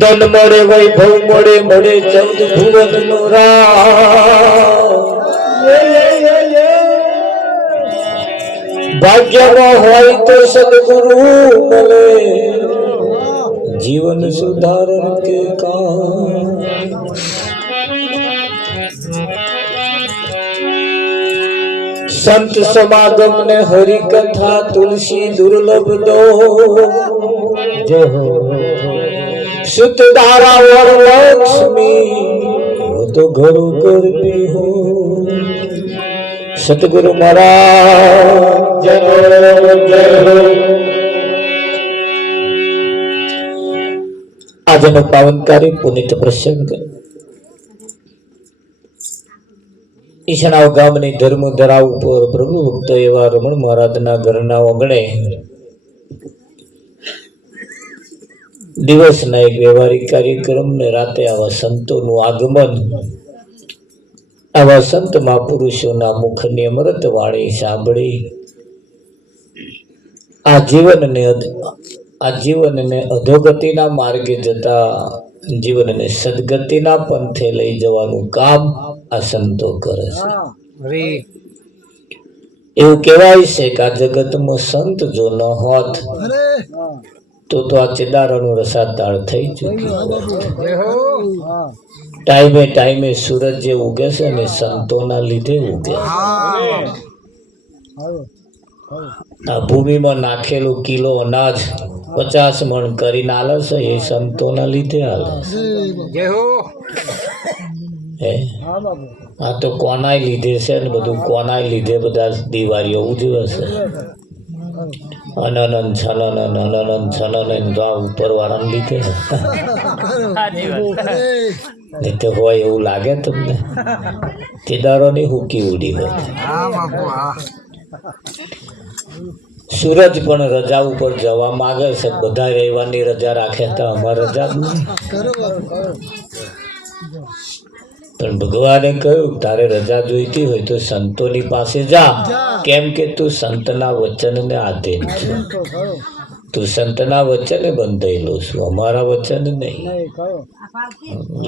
ધન મળે વૈભવ મળે મળે 14 ભુવન નો રાજ ભાગ્યમાં હોય તો સદગુરુ મળે જીવન સુધારણ કે કામ संत समागम ने हरि कथा तुलसी दुर्लभ दो जय हो सुत धारा और लक्ष्मी वो तो घरों करती हो सतगुरु महाराज जय हो आज नो पावनकारी पुनित प्रसंग ઈશાનાવ ગામની ધર્મધરા ઉપર પ્રભુ ભક્તો એવા રમણ મહારાજના ઘરના ઓગણે દિવસના એક વ્યવહારિક કાર્યક્રમ ને રાતે આવા સંતોનું આગમન આવા સંત મહાપુરુષોના મુખની અમૃત વાણી સાંભળી આ જીવનને અધોગતિના માર્ગે જતા જીવનને સદગતિના પંથે લઈ જવાનું કામ આ સંતો કરે છે એવું કહેવાય છે કે આ જગતમાં સંત જો ન હોત તો આ ચેદારાનું રસાતાળ થઈ ચૂક્યું ટાઈમે ટાઈમે સૂરજ જે ઉગે છે ને સંતોના લીધે ઉગે આ ભૂમિમાં નાખેલું કિલો અનાજ 50 મણ કરીને આલે છે એ સંતોના લીધે આલે છે આ તો કોનાય લીધે છે ને બધું કોનાય લીધે બધા દિવાળીઓ ઉજવે છે અનનન છનન તો આ ઉપર વાળાને લીધે નહીં તો હોય એવું લાગે તમને કેદારોની હુકી ઉડી હોય સૂરજ પણ રજા ઉપર જવા માંગે છે બધા રવિવારની રજા રાખે તો અમારે રજા જ નહીં પણ ભગવાને કહ્યું તારે રજા જોઈતી હોય તો સંતોની પાસે જા કેમ કે તું સંતના વચનને આધીન છે તું સંતના વચને બંધાયેલો છું અમારા વચન નહીં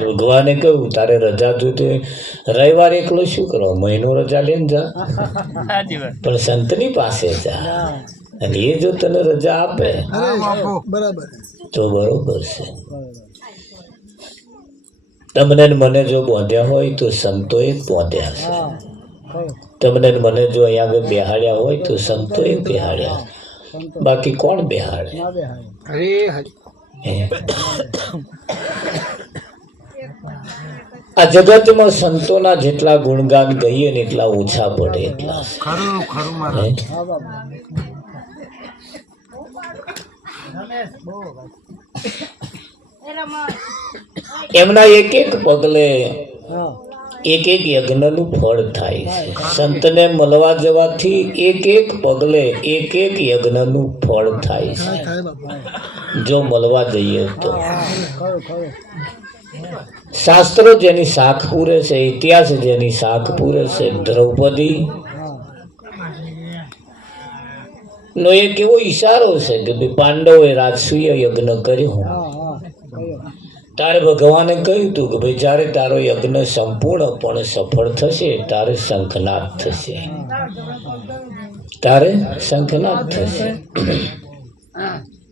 ભગવાને કહ્યું તારે રજા જોઈતી રવિવાર એકલો શું કરો મહિનો રજા લઈને જા પણ સંતની પાસે જા અને એ જો તને રજા આપે તો બરોબર છે તમને મને જો બોંધ્યા હોય તો સંતોએ જ બોંધ્યા છે તમને મને જો અહીંયા આગળ બેહાડ્યા હોય તો સંતોએ બેહાડ્યા બાકી કોણ બેહાડે આ જગતમાં સંતોના જેટલા ગુણગાન ગઈએ ને એટલા ઓછા પડે એટલા એમના એક એક પગલે એક એક યજ્ઞનું ફળ થાય છે સંતને મળવા જવાથી એક એક પગલે એક એક યજ્ઞનું ફળ થાય છે જો મળવા જઈએ તો શાસ્ત્રો જેની શાખ પૂરે છે ઇતિહાસ જેની શાખ પૂરે છે દ્રૌપદી નો એક એવો ઈશારો છે કે ભાઈ પાંડવોએ રાજસૂય યજ્ઞ કર્યો તારે ભગવાને કહ્યું હતું કે ભાઈ જ્યારે તારો યજ્ઞ સંપૂર્ણપણે સફળ થશે તારે શંખનાદ થશે તારે શંખનાદ થશે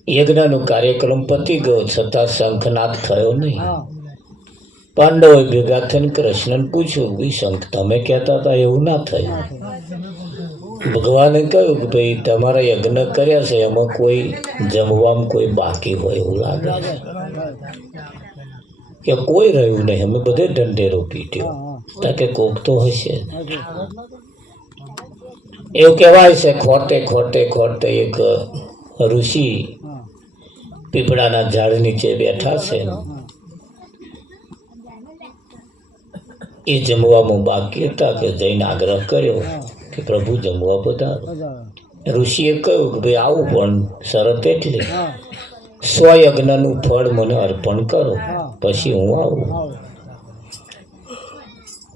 યજ્ઞનો કાર્યક્રમ પતી ગયો છતાં શંખનાદ થયો નહીં પાંડવોએ ભેગા થઈને કૃષ્ણને પૂછ્યું ભાઈ શંખ તમે કહેતા હતા એવું ના થયું ભગવાને કહ્યું કે ભાઈ તમારા યજ્ઞ કર્યા છે એમાં કોઈ જમવામાં કોઈ બાકી હોય એવું લાગે છે કે કોઈ રહ્યું નહીં અમે બધે ઢંઢેરો પીટ્યો તાકે કોક તો હશે એવું કહેવાય છે ખોટે ખોટે ખોટે એક ઋષિ પીપળાના ઝાડ નીચે બેઠા છે એ જમવામાં બાકી હતા કે જઈને આગ્રહ કર્યો કે પ્રભુ જમવા પધારો ઋષિએ કહ્યું કે ભાઈ આવું પણ શરત એટલી સ્વયજ્ઞનું ફળ મને અર્પણ કરો પછી હું આવું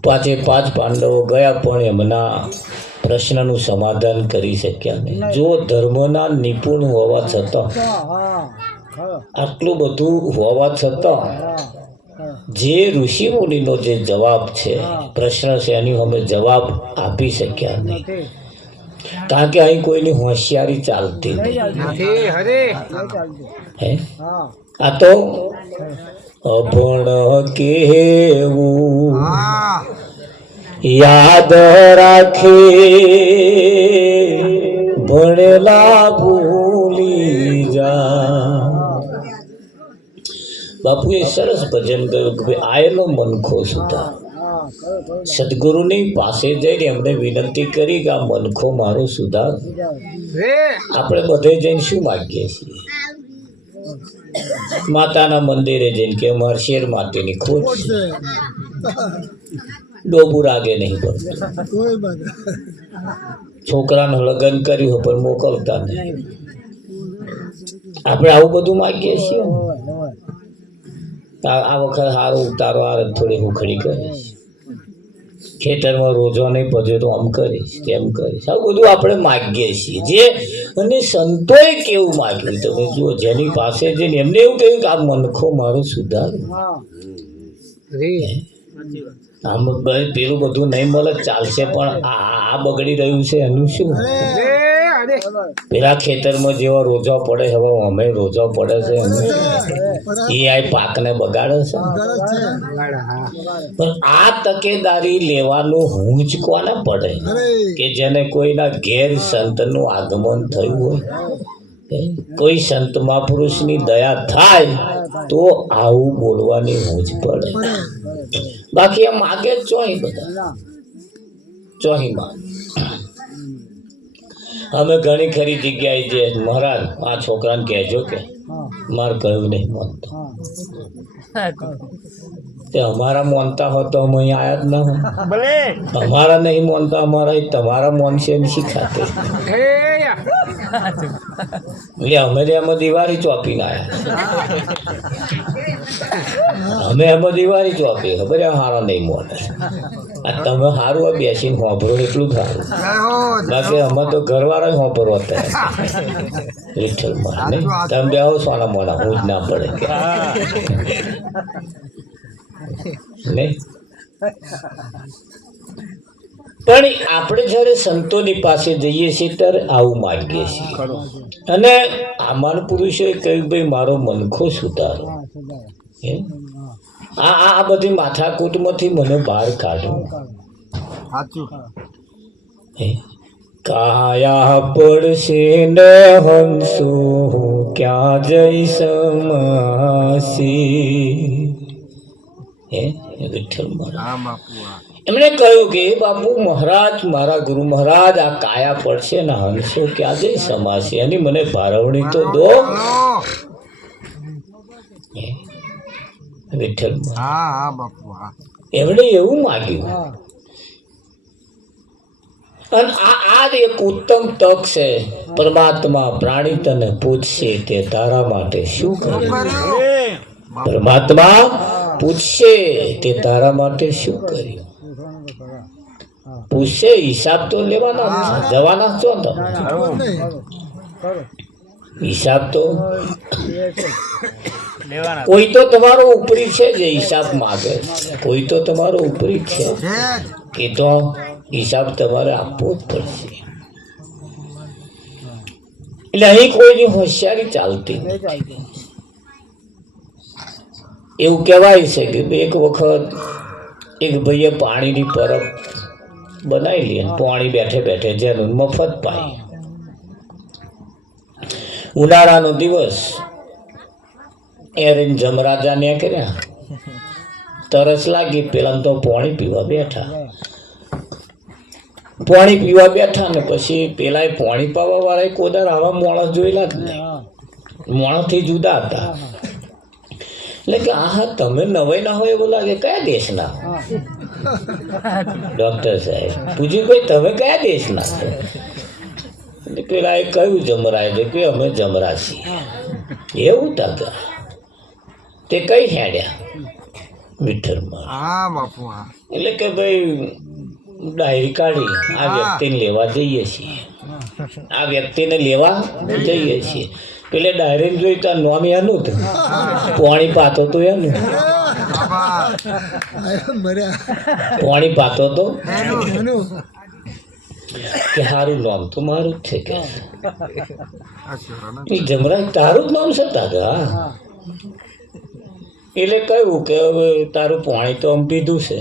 5 પાંડવો ગયા પણ એમના પ્રશ્નનું સમાધાન કરી શક્યા નહીં જો ધર્મના નિપુણ હોવા છતાં આટલું બધું હોવા છતાં જે ઋષિ મુનિનો જે જવાબ છે, પ્રશ્ન છે, એની અમે જવાબ આપી શક્યા નહીં, કારણ કે અહીં કોઈની હોશિયારી ચાલતી નથી. હે આ તો અભણ કેવું યાદ રાખે, ભણેલા ભૂલી જા. બાપુએ સરસ ભજન કહ્યું કે ભાઈ આયેલો મનખો સુધાર. સદગુરુની પાસે જઈને એમને વિનંતી કરી કે આ મનખો મારો સુધાર. આપણે બધે જઈને શું માગીએ છીએ? માતાના મંદિરે જઈને કે અમારે શેર માટેની ખોટ છે, ડોબું રાગે નહીં પડતું, છોકરાનું લગ્ન કર્યું પણ મોકલતા નહીં. આપણે આવું બધું માગીએ છીએ. આ વખત સારો ઉતારો આવે થોડી હુખડી કરીશ, ખેતરમાં રોજો નહીં પડે તો આમ કરીશ તેમ કરીશ, આવું બધું આપણે માગીએ છીએ. જે અને સંતોએ કેવું માગ્યું તમે જુઓ, જેની પાસે જઈને એમને એવું કહ્યું કે આ મનખો મારો સુધાર. આમ પેલું બધું નહીં મળે ચાલશે, પણ આ બગડી રહ્યું છે એનું શું? પેલા ખેતરમાં જેવા રોજા પડે, હવે અમે રોજા પડે છે, એ આ પાકને બગાડે છે. પણ આ તકેદારી લેવાનું હું જ કોને પડે કે જેને કોઈના ઘેર સંતનું આગમન થયું હોય, કોઈ સંત મહાપુરુષની દયા થાય તો આવું બોલવાની હું જ પડે. બાકી એમ માગે જ ચોહી બધા ચોહીમાં. અમે ઘણી ખરી જગ્યાએ જે મહારાજ આ છોકરાને કહેજો કે મારે કહ્યું નહીં માનતો, તે અમારા માનતા હોત તો અમે અહીંયા આવ્યા જ ના હોય. અમારા નહીં માનતા, અમારા તમારા માનશે એમ શીખાતે. એટલે અમે એમાં દિવાળી ચોપીને આવ્યા. અમે એમાં દિવાળી ચોપી ખબર હારા નહીં મોને. આ તમે સારું આ બેસીને હોંભરો એટલું સારું, બાકી અમે તો ઘરવાળા હોંભરો હતા. વિઠ્ઠલમાં નહીં તમે બેહો સોના મોના હું જ ના પડે કે નહીં. પણ આપણે જ્યારે સંતોની પાસે જઈએ છીએ ત્યારે આવું માગીએ છીએ. અને આમાન પુરુષોએ કહ્યું ભાઈ મારો મનખો સુધારો. આ બધી માથાકૂટમાંથી મને બહાર કાઢો. કાયા પડશે ને હંસો ક્યાં જઈ સમાસી. વિઠ્ઠલ એમણે કહ્યું કે બાપુ મહારાજ, મારા ગુરુ મહારાજ, આ કાયા પડશે ને હંસો ક્યાં જઈ સમાશે, એની મને ભારવણી તો દો. વિઠ્ઠલ એમણે એવું માગ્યું. અને આ એક ઉત્તમ તક છે. પરમાત્મા પ્રાણી તને પૂછશે તે તારા માટે શું કર્યું. પરમાત્મા પૂછશે તે તારા માટે શું કર્યું. પૂછશે, હિસાબ તો લેવાના, જવાના છો તમે. હિસાબ તો કોઈ તો તમારો ઉપરી છે જે હિસાબ માગે, કોઈ તો તમારો ઉપરી છે એ તો હિસાબ તમારે આપવો જ પડશે. એટલે અહીં કોઈની હોશિયારી ચાલતી નથી. એવું કહેવાય છે કે એક વખત એક ભાઈએ પાણીની પરબ બનાવી લે, પાણી બેઠે બેઠે જેનું મફત પાય. ઉનાળાનો દિવસ એરિન જમરાજા ને કર્યા, તરસ લાગી, પેલા તો પાણી પીવા બેઠા. પાણી પીવા બેઠા ને પછી પેલા પાણી પાવા વાળા કોદાર આવા માણસ જોયેલા જ નહીં, માણસથી જુદા હતા. એટલે કે હા તમે નવાઈ ના હોય એવું લાગે. કયા દેશના? ડોક્ટર સાહેબ પૂછ્યું ભાઈ તમે કયા દેશના છો? એટલે પેલા એ કયું જમરાય છે કે અમે જમરા છીએ. એવું ટકા તે કઈ હેડ્યા વિઠ્ઠલમાં. એટલે કે ભાઈ ડાયરી કાઢી આ વ્યક્તિને લેવા જઈએ છીએ, આ વ્યક્તિને લેવા જઈએ છીએ. પેલે ડાયરેક્ટ જોઈ તો નોમ એનું હતું, પાણી પાતો તો એનું, પાણી પાતો તો કે સારું નામ તો મારું જ છે કે જમરા તારું જ નામ છે દાદા. એટલે કહ્યું કે હવે તારું પાણી તો આમ પીધું છે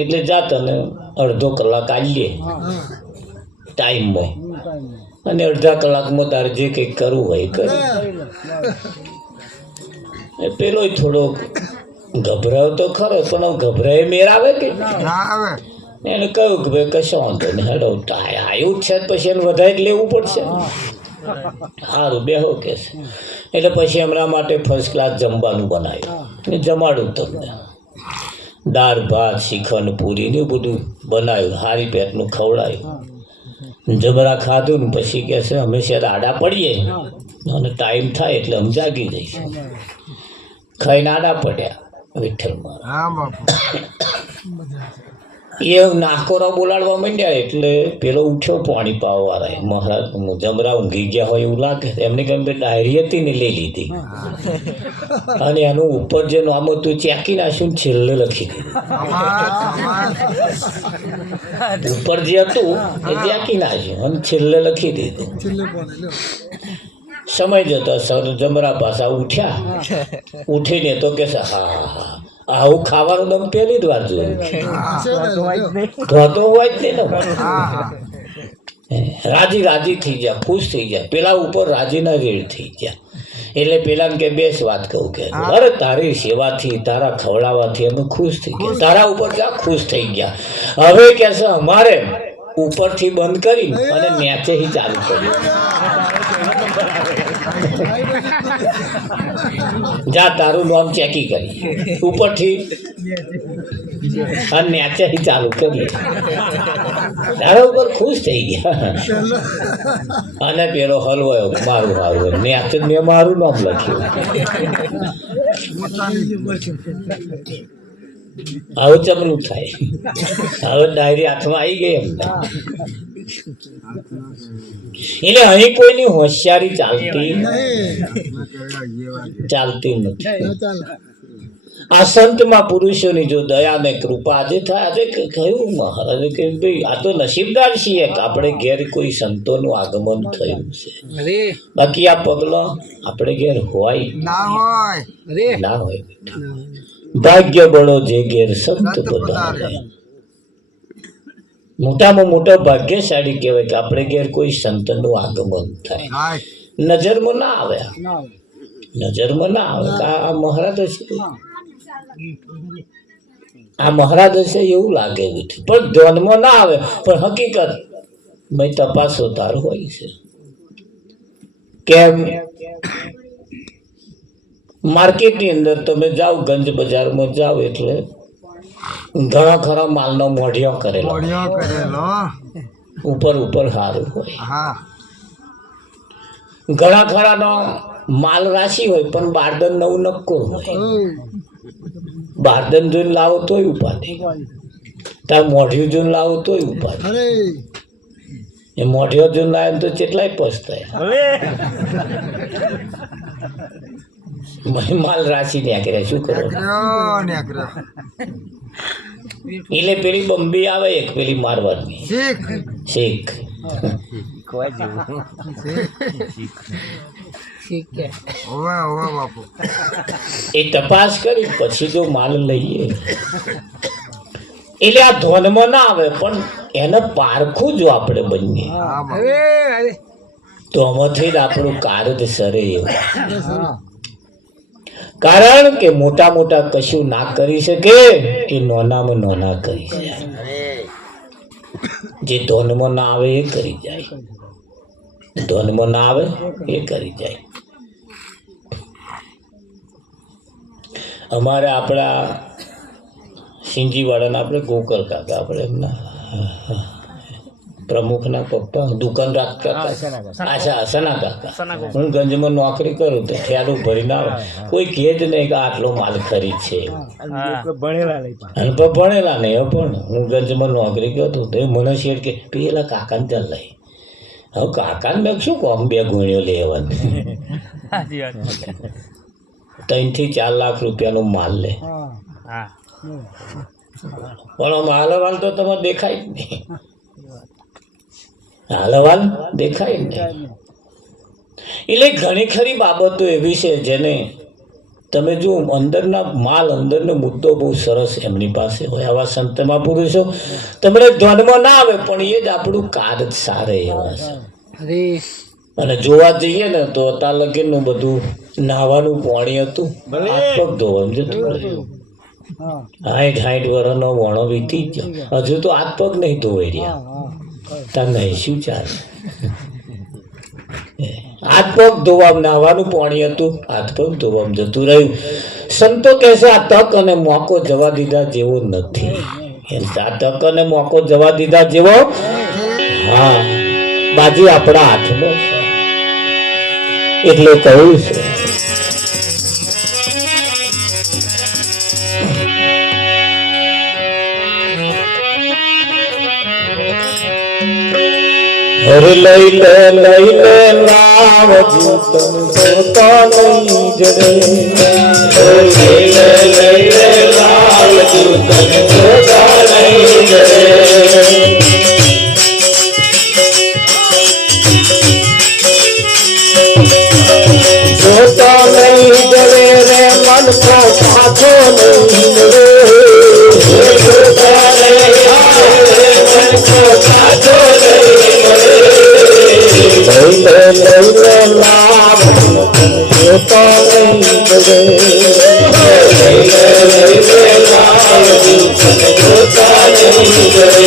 એટલે જા તને અડધો કલાક આવીએ ટાઈમમાં, અને અડધા કલાકમાં તારે જે કંઈક કરવું હોય કરી. પેલો થોડો ગભરાયો તો ખરો, પણ ગભરાય મેર આવે કે એને કહ્યું કે ભાઈ કશો વાંધો નહીં હેડો આવ્યું જ છે પછી એને વધારે લેવું પડશે. સારું બેહો કે છે. એટલે પછી એમના માટે ફર્સ્ટ ક્લાસ જમવાનું બનાવ્યું, જમાડું તમને દાળ ભાત શ્રીખંડ પૂરી ને બધું બનાવ્યું, હારી પેટનું ખવડાવ્યું. જમરા ખાધું ને પછી કહે છે અમે શેર આડા પડીએ અને ટાઈમ થાય એટલે અમે જાગી જઈશું. ખાઈને આડા પડ્યા વિઠ્ઠલ મારા. એ નાકોરા બોલાડવા માંડ્યા એટલે પેલો ઉઠ્યો પાણી પાવવાળા મહારાજ જમરા ઊંઘી ગયા હોય એવું લાગે. એમને કેમ કે ડાયરી હતી ને લઈ લીધી અને એનું ઉપર જે નામ હતું ચેકી નાખ્યું ને છેલ્લે લખી દીધું. ઉપર જે હતું એ ચેકી નાખ્યું અને છેલ્લે લખી દીધું. સમય જતો સર જમરા પાછા ઉઠ્યા, ઉઠીને તો કે હા હા આવું ખાવાનું તમે પહેલી જ વાર જોયું, ધોતો હોય જ નહીં ને. રાજી રાજી થઈ ગયા, ખુશ થઈ ગયા. પેલા ઉપર રાજીના રેડ થઈ ગયા. એટલે પેલા કે બેસ વાત કહું કે અરે તારી સેવાથી તારા ખવડાવવાથી અમે ખુશ થઈ ગયા, તારા ઉપર ક્યાં ખુશ થઈ ગયા. હવે કે છે અમારે ઉપરથી બંધ કરી અને નીચેથી ચાલુ કર્યું. જા તારું નામ ચેકી કરી ઉપરથી અને નીચેથી ચાલુ કરીએ. તારા ઉપર ખુશ થઈ ગયા. અને પેલો હલવાયો મારું હારું નીચે મેં મારું નામ લખ્યું. આવું ચમલું થાય. હવે ડાયરી હાથમાં આવી ગઈ એમને. એટલે અહીં કોઈની હોશિયારી ચાલતી નથી. આ સંતમાં પુરુષોની જો દયા ને કૃપા આજે થાય. આજે કહ્યું મહારાજે કે ભાઈ આ તો નસીબદાર છીએ કે આપણે ઘેર કોઈ સંતોનું આગમન થયું છે. બાકી આ પગલો આપણે ઘેર હોય ના હોય. ભાગ્ય બળો જે ઘેર સંત પધારે. મોટામાં મોટો ભાગ્યશાળી કહેવાય કે આપણે ઘેર કોઈ સંતનું આગમન થાય. નજરમાં ના આવે, નજરમાં ના આવે કે આ મહારાજ હશે, આ મહારાજ હશે એવું લાગે, પણ ધ્યાનમાં ના આવે. પણ હકીકત મેં તપાસો તાર હોય છે. કેમ માર્કેટની અંદર તમે જાઓ, ગંજ બજારમાં જાઓ એટલે ઘણા ખરા માલનો મોઢિયો કરેલો ઉપર ઉપર સારું હોય. ઘણા ખરાનો માલ રાશિ હોય પણ બારદન નવું નક્કો હોય. બારદન જોઈને લાવો તોય ઉપાધિ, તાર મોઢિયું જોઈને લાવો તોય ઉપાધિ. એ મોઢિયો જોઈને લાવે તો કેટલાય પસ્તાય. માલ રાશિ નેકરે શું કરો. એટલે પેલી બંબી આવે, એક પેલી મારવાની શીખ. એ તપાસ કરી પછી જો માલ લઈએ એટલે આ ધોનમાં ના આવે. પણ એને પારખું જો આપણે બનીએ તો આમાંથી જ આપણું કાર્ય સરે એવું. કારણ કે મોટા મોટા કશું ના કરી શકે એ નોનામાં નોના કરી જાય. જે ધોનમાં ના આવે એ કરી જાય, ધોનમાં ના આવે એ કરી જાય. અમારે આપણા સિંજીવાડાના આપણે ગોકળ કાકા, આપણે એમના પ્રમુખના પપ્પા દુકાન રાખતા હતા. અચ્છા સના કાકા. હું ગંજમાં નોકરી કરું તો ખ્યાલ ભરીને આવે. કોઈ કહે જ નહીં કે આટલો માલ ખરીદ છે. અને ભણેલા નહીં પણ હું ગંજમાં નોકરી કરતો તો મને શેર કે પેલા કાકાને ચાલ લઈ હવે કાકાને મેં શું કહું, 2 ગુણ્યો લેવાની, 3 થી 4 લાખ રૂપિયાનો માલ લે, પણ માલ હવાલ તો તમે દેખાય જ નહીં, હાલ હવાલ દેખાય જ નહીં. એટલે ઘણી ખરી બાબતો એવી છે જેને તમે જો અંદરના માલ, અંદરનો મુદ્દો બહુ સરસ એમની પાસે હોય. આવા સંત મહાપુરુષો તમને ધ્યાનમાં ના આવે પણ એ જ આપણું કાર્ય સારે એવા છે. અને જોવા જઈએ ને તો અત્યાર લગીનું બધું નાવાનું પાણી હતું, હાથ પગ ધોવાનું જતું રહ્યું. 60 વર્ષનો વણો વીતી ગયો, હજુ તો હાથ પગ નહીં ધોવાઈ રહ્યા. તાર નહીં શું ચાલે? હાથ પગ ધોવા, નાવાનું પાણી હતું, હાથ પગ ધોવા જતું રહ્યું. સંતો કહેશે આ તક અને મોકો જવા દીધા જેવો નથી. આ તક અને મોકો જવા દીધા જેવો, હા, બાજી આપણા હાથમાં છે. એટલે કહ્યું છે હરે લઈ લે નાવ જીતન જોતા નહીં જડે, લઈ લે નાવ જીતન જોતા નહીં જડે. જોતા નહીં જડે રે મન કો પાછો નહીં જડે, જોતા નહીં જડે મન કો પાછો નહીં જડે. લઈ લે નામ જોતા નહીં જડે, લઈ લે નામ જોતા નહીં જડે.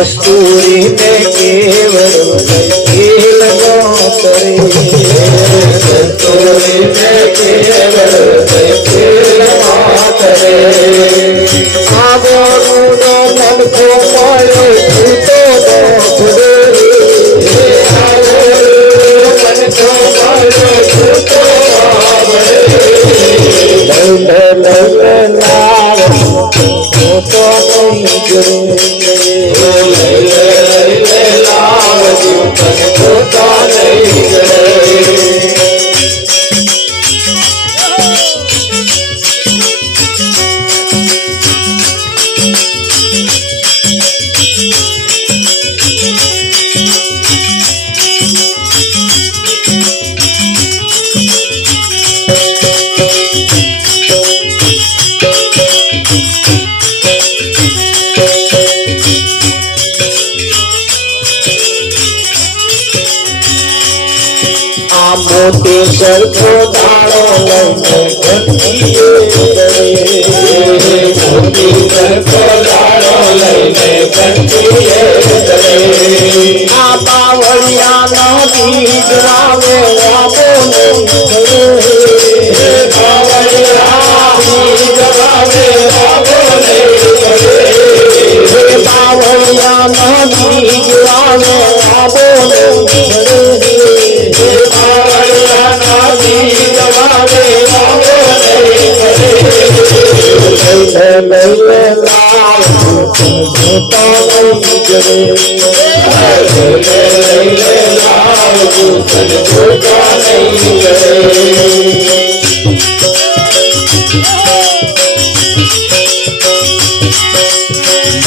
कस्तूरी में केवल खेल करे, कस्तूरी में केवल खेल करे. आवो मन को मारे तो भरे, मन को मारे तो तो नहीं गिरे, लाल जीवन होता नहीं गिरे. मोटे सर को दाड़ो लगे घंटिए करे, मोटे सर को दाड़ो लगे घंटिए करे. आ बावड़िया ना बीज रावे रावो नहीं करे, बावड़िया बीज रावे रावो नहीं करे. बावड़िया ना बीज रावे रावो नहीं करे,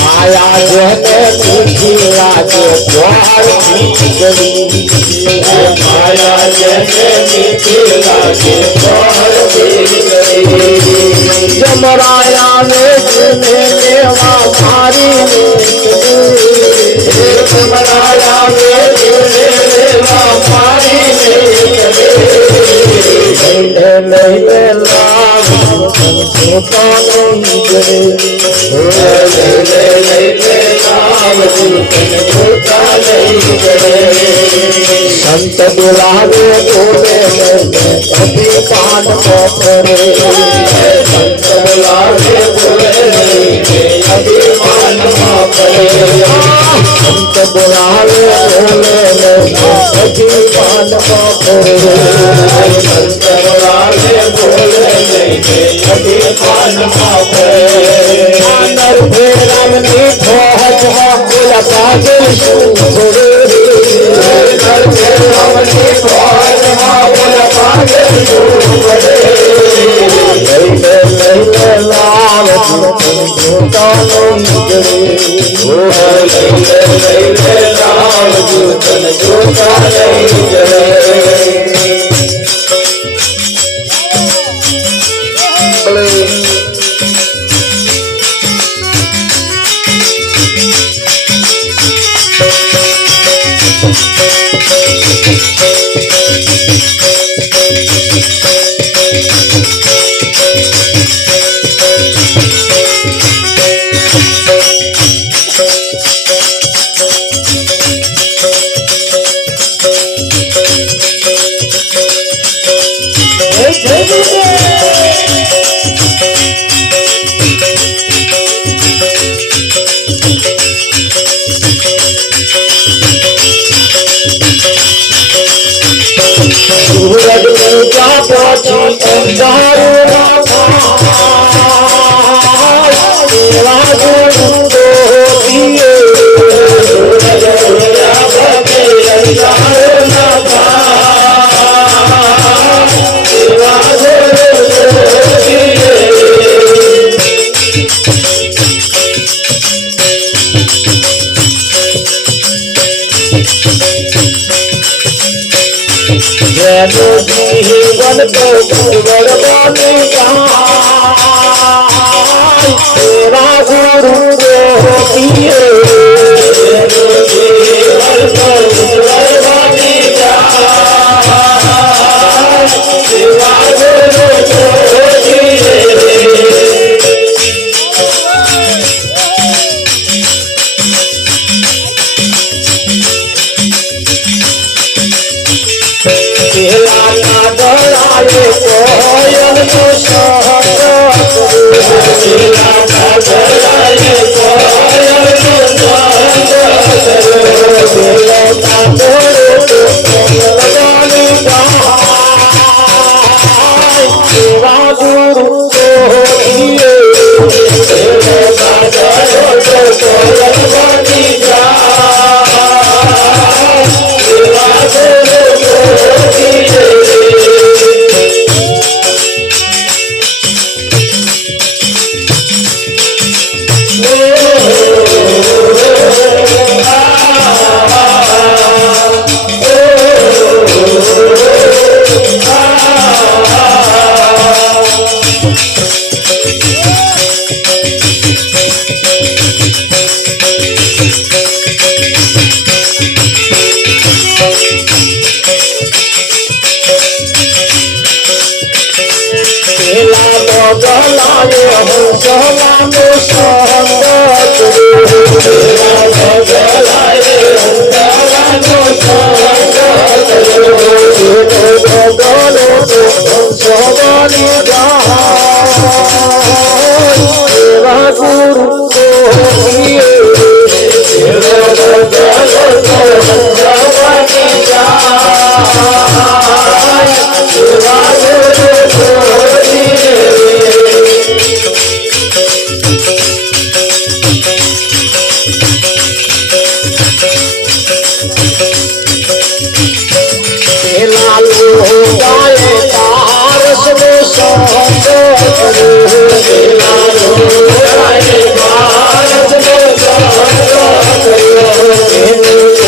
माया जने मीठी लागे द्वार की गई, माया जने मीठी लागे द्वार की गई. जमराया ने जिने लेवा मारी जमराया ने जिने लेवा मारी સંત બોલાવે બોલે કભી પાન કરે સંત બોલાવે બોલે કભી પાન કરે સંત બોલાવે બોલે કભી પાન કરે સંત બોલાવે બોલે કભી પાન કરે નર ભેરામ ની ભોજમાં બોલા પાગલ શું છોડે जीवन को बर्बादी तेरा गुरु को दिए जीवन को बर्बादी तेरा गुरु को दिए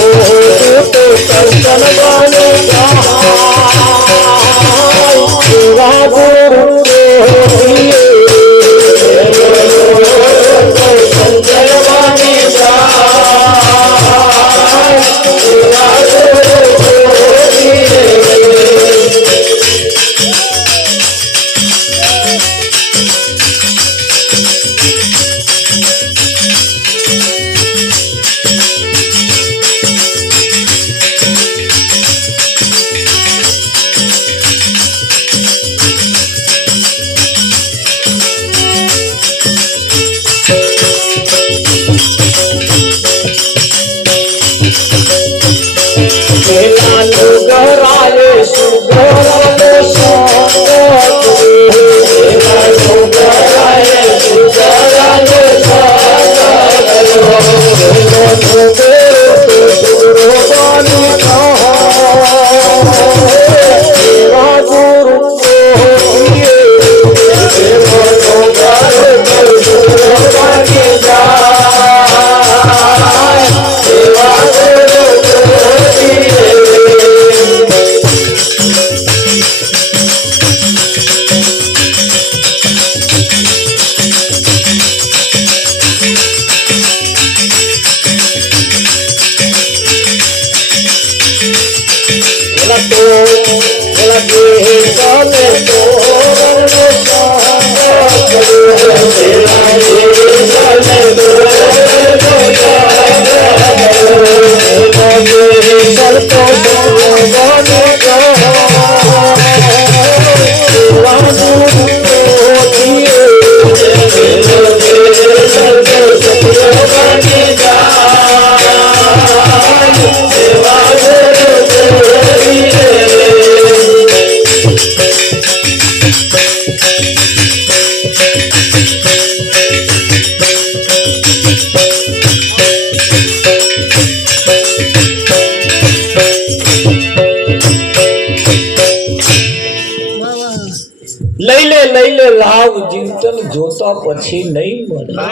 લઈ લે લાવ ચિંતન જોતા પછી નહીં મળે,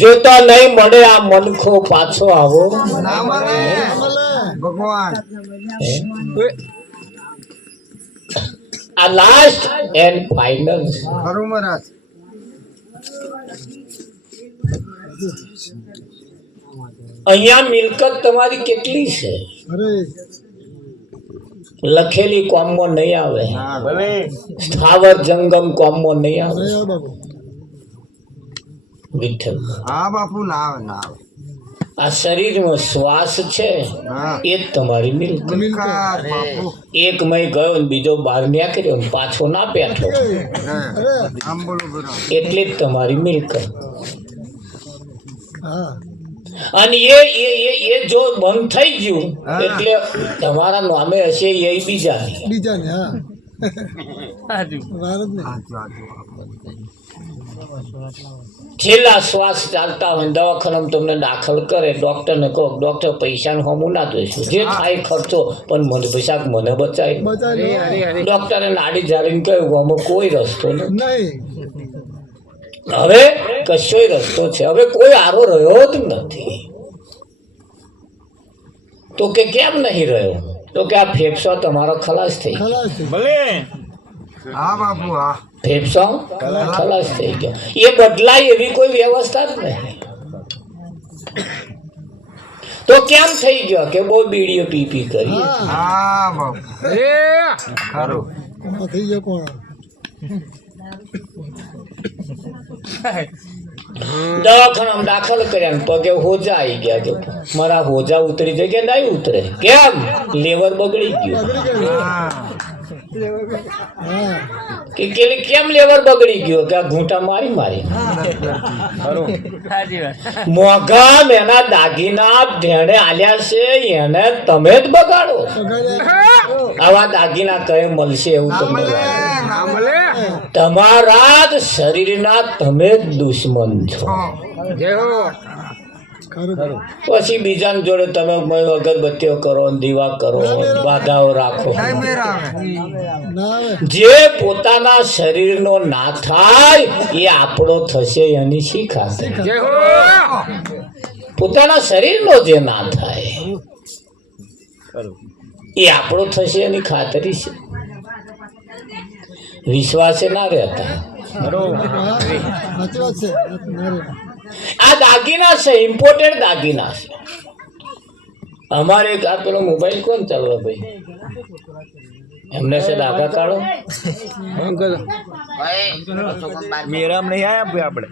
જોતા નહીં મળે આ મનખો પાછો આવો ભગવાન. આ લાસ્ટ એન્ડ ફાઇનલ. ખરું મહારાજ. અહીંયા મિલકત તમારી કેટલી છે લખેલી કોમમાં નહીં આવે, સ્થાવર જંગમ કોમમાં નહીં આવે. વિઠ્ઠલ હા બાપુ ના આવે ના આવે. આ શરીરમાં શ્વાસ છે એ જ તમારી મિલકત. બાપુ એક મય ગયો ને બીજો બહાર નીકળ્યો ને પાછો ના બેઠો આમ બોલો બરાબર. એટલે જ તમારી મિલકત. અને એ જો બંધ થઈ ગયું એટલે તમારા નામે હશે એ બીજાની. છેલ્લા શ્વાસ ચાલતા હોય દવાખાનામાં તમને દાખલ કરે, ડોક્ટરને કહો ડોક્ટર પૈસાનું હમું ના જોઈશું, જે થાય ખર્ચો પણ મને પૈસા મને બચાવી. ડોક્ટરે નાડી જાળીને કહ્યું આમાં કોઈ રસ્તો નથી, હવે કશોય રસ્તો છે, હવે કોઈ આરો રહ્યો જ નથી. તો કે કેમ નહીં રહ્યો? તો કે આ ફેફસો તમારો ખલાસ થઈ ગયો. હા બાપુ હા. ફેફસો ખલાસ થઈ ગયો. એ બદલાય એવી કોઈ વ્યવસ્થા જ નહીં. તો કેમ થઈ ગયો? કે બહુ બીડીઓ પી કરી. હા બાપુ ખરું. થઈ ગયો કોણ દવાખાનામાં દાખલ કર્યા ને પગે હોજા આવી ગયા. કે મારા હોજા ઉતરી જાય કે નહીં ઉતરે? કેમ? લેવર બગડી ગયું. કે કેમ લેવર બગડી ગયો? કે આ ઘૂંટા મારી મોઘા એના દાગીના ધેણે આલ્યા છે એને તમે જ બગાડો. આવા દાગીના કઈ મળશે એવું તમને લાગે? તમારા જ શરીરના તમે જ દુશ્મન છો. પછી બીજાની જોડે તમે અગરબત્તીઓ કરો, દીવા કરો, બાધાઓ રાખો. જે પોતાના શરીરનો ના થાય એ આપણો થશે એની શી ખાતર? પોતાના શરીરનો જે ના થાય એ આપણો થશે એની ખાતરી છે. વિશ્વાસે ના રહેતા. આ દાગીના છે, ઇમ્પોર્ટેડ દાગીના છે. અમારે એક આ પેલો મોબાઈલ કોણ ચાલવા ભાઈ? એમને છે ડાકા કાઢો. મેરામ નહીં આયા આપણે